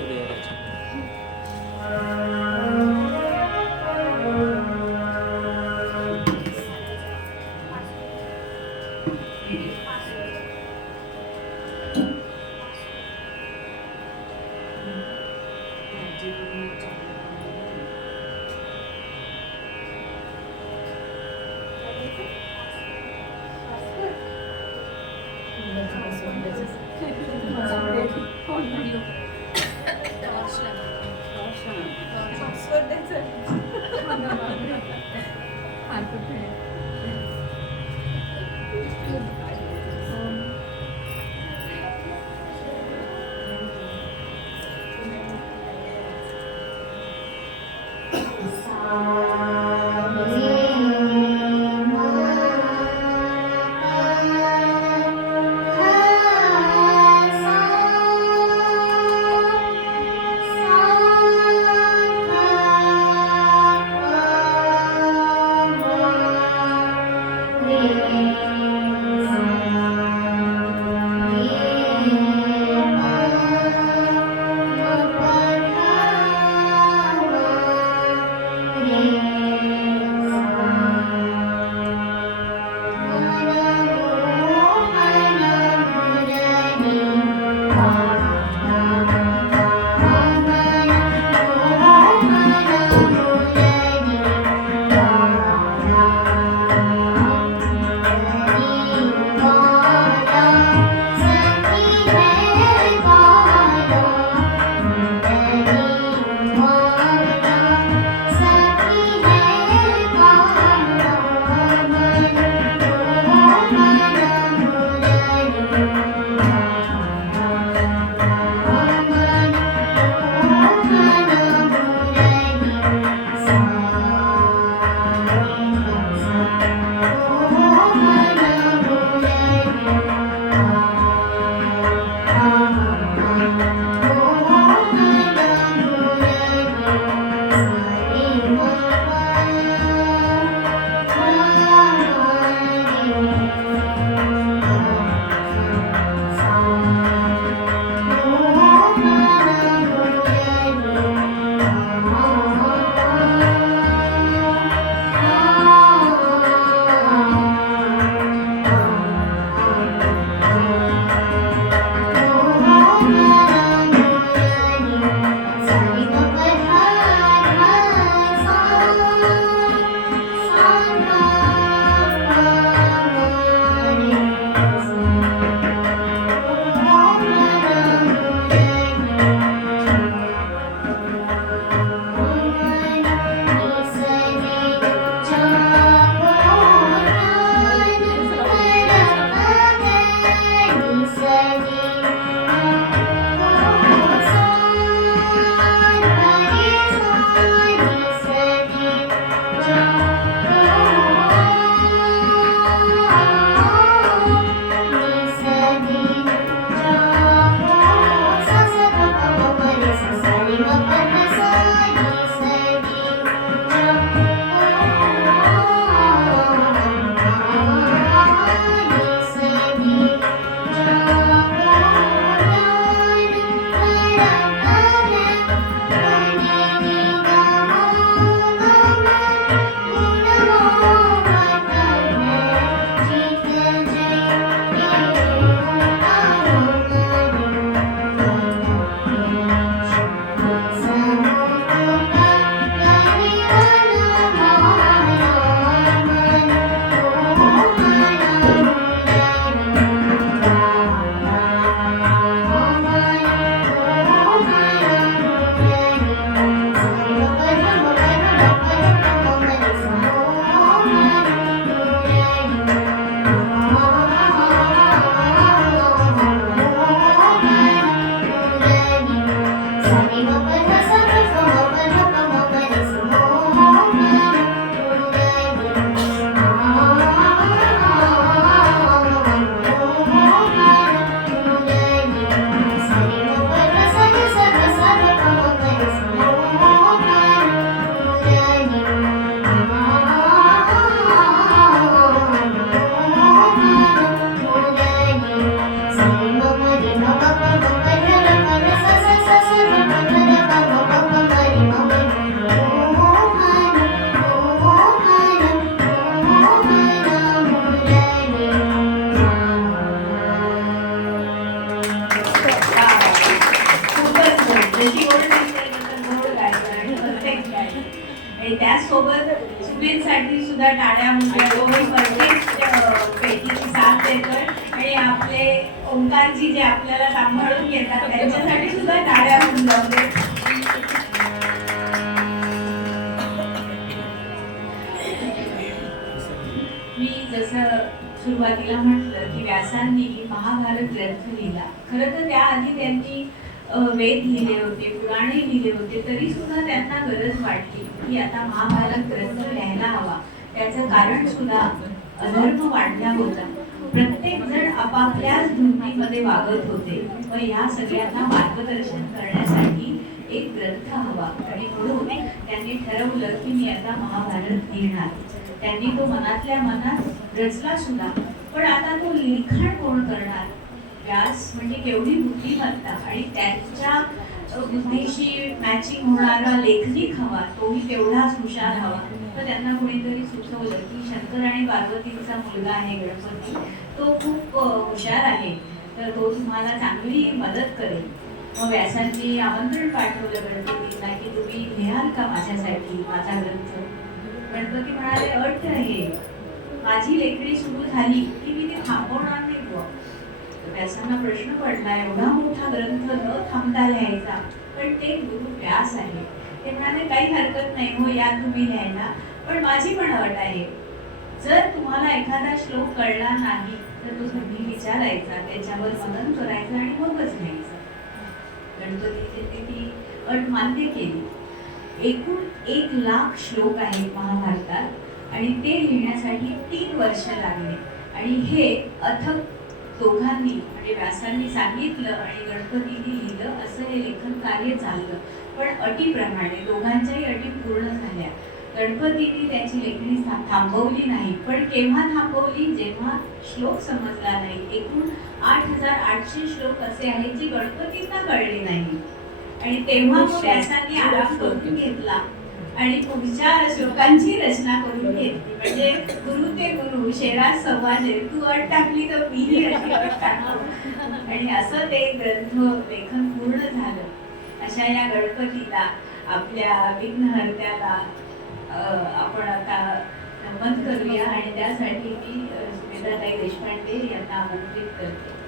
सूर्यराजा. Yeah. त्यासोबत सुनेसाठी सुद्धा टाळ्या मुली परफेक्ट पेटीची साथ देतोय आणि आपले ओंकारजी जे आपल्याला सांभाळून घेतात त्यांच्यासाठी सुद्धा टाळ्या होऊन जाऊ. मी जसं सुरुवातीला म्हटलं की व्यासांनी महाभारत ग्रंथ लिहिला. खरं तर त्याआधी त्यांनी वेद लिहिले होते, पुराणे लिहिले होते, तरी सुद्धा त्यांना गरज वाटली की आता महाभारत ग्रंथ लिहायला हवा. त्याचं कारण सुद्धा अधर्म वाढला होता. प्रत्येक जण आपापल्याच धुंदीमध्ये वागत होते व या सगळ्यांना मार्गदर्शन करण्यासाठी एक ग्रंथ हवा आणि म्हणून त्यांनी ठरवलं की मी आता महाभारत लिहिणार. त्यांनी तो मनातल्या मनात रचला सुद्धा. पण आता तो लिखाण कोण करणार? व्यास म्हणजे केवढी बुद्धिमत्ता आणि त्यांच्या बुद्धीशी मॅचिंग होणारा लेखनिक हवा, तोही तेवढाच हुशार हवा. तर त्यांना कोणीतरी सुचवलं की शंकर आणि पार्वतीचा मुलगा आहे गणपती, तो खूप हुशार आहे, तर तो तुम्हाला चांगली मदत करेल. मग व्यासांनी आमंत्रण पाठवलं गणपतीला की तुम्ही लिहाल का माझ्यासाठी माझा ग्रंथ? गणपती म्हणाले अट आहे, माझी लेखणी सुरू झाली की मी ते थांबवणार नाही बुवा. व्यासांना प्रश्न पडला, एवढा मोठा ग्रंथ न थांबता लिहायचा, पण ते गुरु व्यास आहे. ते म्हणाले काही हरकत नाही, हो या तुम्ही लिहायला, पण माझी पण अट आहे, जर तुम्हाला एखादा श्लोक कळला नाही तर तो तुम्ही विचारायचा, त्याच्यावर मनन करायचं आणि मगच लिहायचं. गणपतीने ती अट मान्य केली. एकूण 1,00,000 श्लोक आहेत महाभारतात आणि ते लिहिण्यासाठी 3 वर्ष लागले. आणि हे अथक दोघांनी म्हणजे व्यासांनी सांगितलं आणि गणपतीने लिहिलं असं हे लेखन कार्य चाललं. पण अटीप्रमाणे दोघांच्याही अटी पूर्ण झाल्या. गणपतीने त्याची लेखणी थांबवली नाही, पण केव्हा थांबवली? जेव्हा श्लोक समजला नाही. एकूण 8,800 श्लोक असे आहेत जे गणपतींना कळले नाही आणि तेव्हा व्यासांनी आराम करून घेतला आणि पुढच्या श्लोकांची रचना करून घेतली. म्हणजे गुरु ते गुरु शेरा संवादे, तू अट टाकली तर मीही अशी अट टाकतो आणि असं ते ग्रंथ लेखन पूर्ण झालं. अशा या गणपतीला, आपल्या विघ्नहर्त्याला आपण आता नमन करूया आणि त्यासाठी मी सुमेधाताई देशपांडे यांना आमंत्रित करते.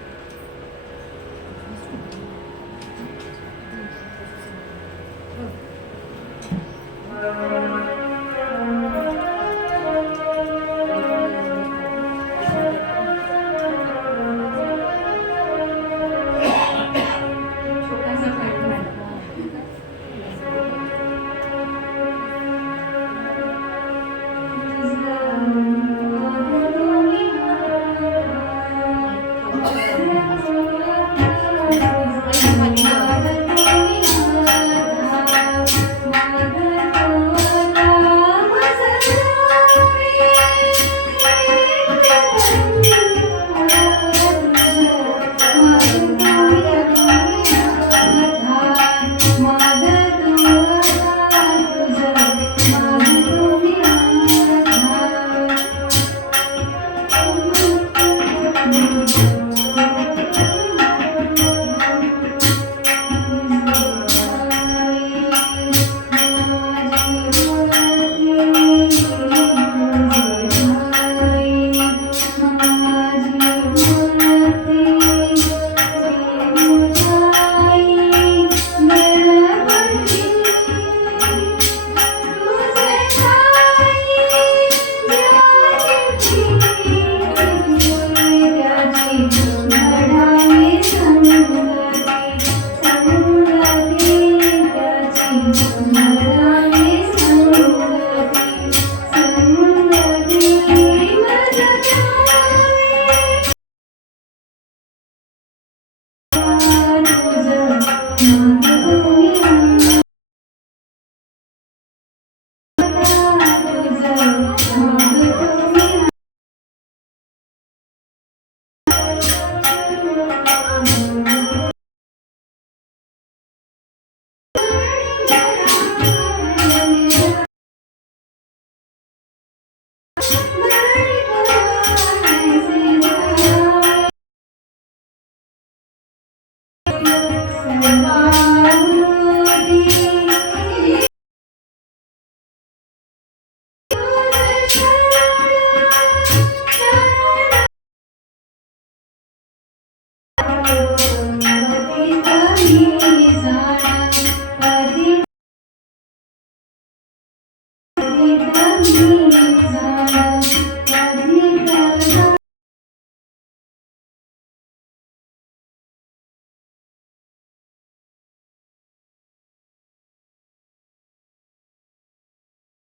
तुझं